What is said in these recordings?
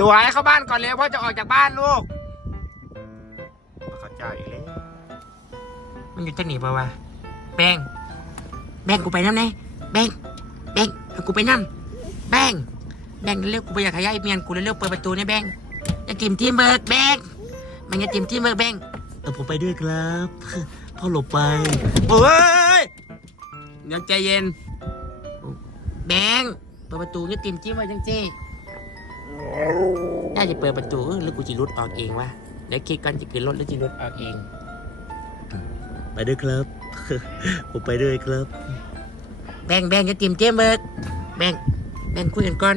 สวยเข้าบ้านก่อนเร็วพ่อจะออกจากบ้านลูกเขาเจ้าอีกแล้วมันอยู่ที่ไหนปะวะแบงแบงกูไปน้ำไหนแบงแบงเอากูไปน้ำแบงแบงเร็วๆกูไปอยากขยายเมียนกูเร็วๆเปิดประตูเนี่ยแบงอย่าจิ้มที่เบิกแบงมันอย่าจิ้มที่เบิกแบงเออผมไปด้วยครับพ่อหลบไปโอ้ยเดี๋ยวใจเย็นแบงเปิดประตูอย่าจิ้มจิ้มไว้จังจี้ น่าจะเปิดประตูเออหรือกูจะรุดออกเองวะเดี๋ยวคิดกันจะขึ้นรถหรือจะรุดออกเอง ไปด้วยครับ ผมไปด้วยครับ แบงแบงจะติมเจมเบิร์ดแบงแบงคุยกันก่อน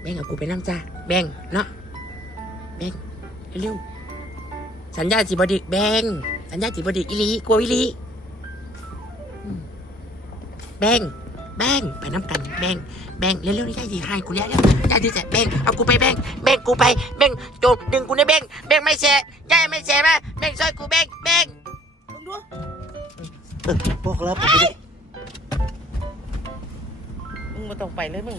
แบงเอากูไปนั่งจ้าแบงเนาะแบงเร็วๆสัญญาสิบดีแบงสัญญาสิบดีอีหลีกลัวอีหลีอืมแบง แบงไปน้ำกันแบงแบงเร็วๆนี่ได้สิให้กูแล้วแล้วได้ที่จะแบงเอากูไปแบงแบงกูไปแบงโจมดึงกูนะแบงแบงไม่แช่ย่ายไม่แช่มาแบงช่วยกูแบงแบงมึงดูเออพ่อครับผมไปด้วยมึงมาตรงไปเลยมึง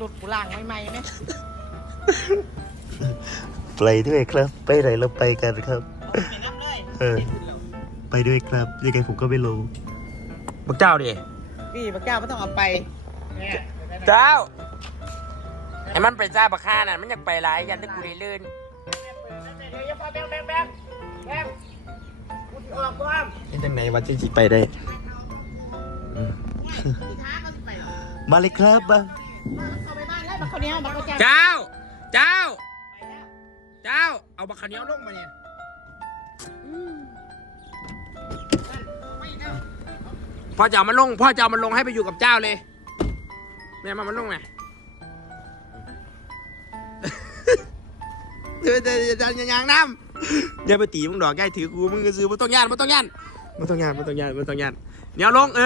รถกูล่างไม่ไหมไหมไปด้วยครับ ไปไหนเราไปกันครับ ไปนับเลยเออไปด้วยครับยังไงผมก็ไม่รู้ บักเจ้าดิพี่พระเจ้าไม่ต้องเอาไปเนี่ยเจ้าไอ้มันเป็นเจ้าบักฆ่าน่ะมันอยากไปหลายยันที่กูได้ลื่นเดี๋ยวอย่าพาแบงแบงแบงแบงกูจะออกก่อนนี่จังไหนว่าจะสิไปได้ที่ท้าก็สิไปมาเลยครับมาเข้าไปบ้านแล้วมาคนเดียวมาคนเดียวเจ้า เจ้าไปแล้วเจ้า เอาบักขาวเหนียวลงมาเนี่ย พ่อจะเอามันลง พ่อจะเอามันลงให้ไปอยู่กับเจ้าเลยแม่มามันลงไงเดี๋ยวเดี๋ยวเดี๋ยวอย่ายางน้ำอย่าไปตีมึงดอกใกล้ถือกูมึงก็ซื้อมึงต้องย่านมึงต้องย่านมึงต้องย่านมึงต้องย่านมึงต้องย่านเหนียวลง เอ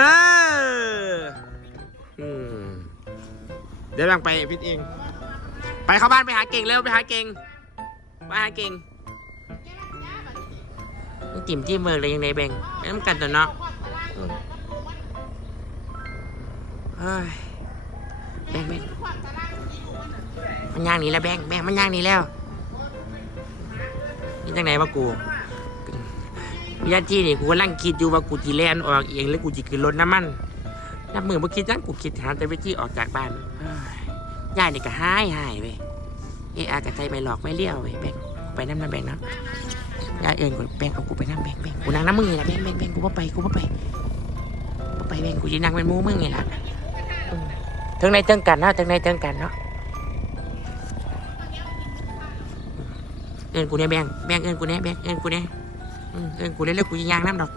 ออืมเดี๋ยวแบ่งไปพิดเอง ไปเข้าบ้านไปหาเก่งเร็วไปหาเก่งไปหาเก่งมึงจิ้มจิ้มเมืองเลยยังไงแบ่งไม่ต้องกันตัวเนาะ แบงแบงมันย่างนี้แล้วแบงแบงมันย่างนี้แล้วนี่จังไหนวะกูวิญาจีนี่กูกำลังคิดอยู่ว่ากูจีแลนออกเองหรือกูจีขึ้นรถน้ำมันนับมือเมื่อคิดจังกูคิดหาแต่วิธีออกจากบ้านย่านี่ก็หายหายเว้ยเอะอากระใจไม่หลอกไม่เลี้ยวเว้ยแบงไปน้ำน้ำแบงน้ำยายเอิญกูแบงเอากูไปน้ำแบงแบงกูนั่งน้ำมึงนี่แหละแบงแบงแบงกูว่าไปกูว่าไปบ่ไปแบงกูจะนั่งเป็นมูมึงนี่แหละ ทั้งในทั้งกันเนาะทั้งในทั้งกันเนาะเอิญกูเนี่ยแบงแบงเอิญกูเนี่ยแบงเอิญกูเนี่ยเอิญกูเล่นแล้วกูจะย่างน้ำดอก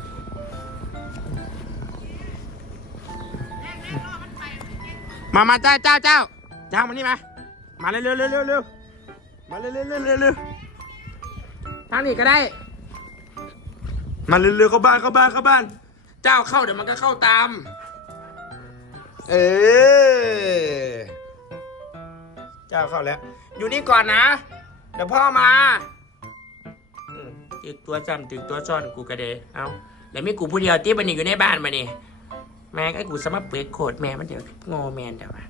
มามาเจ้าเจ้าเจ้าเจ้ามานี่มา มาเร็วเร็วเร็วเร็วมาเร็วเร็วเร็วเร็วทางนี้ก็ได้ มาเร็วเร็วเข้าบ้านเข้าบ้านเข้าบ้าน เจ้าเข้าเดี๋ยวมันก็เข้าตาม เออเจ้าเข้าแล้ว อยู่นี่ก่อนนะ เดี๋ยวพ่อมาตึกตัวจำตึกตัวซ้อนกูกระเดเอาแล้วมีกูผู้เดียวที่บันนี่อยู่ในบ้านมานี่แม่งไอ้กูสมัครเปิดโคดแม่มันเดี๋ยวงอแมนเดี๋ยวมา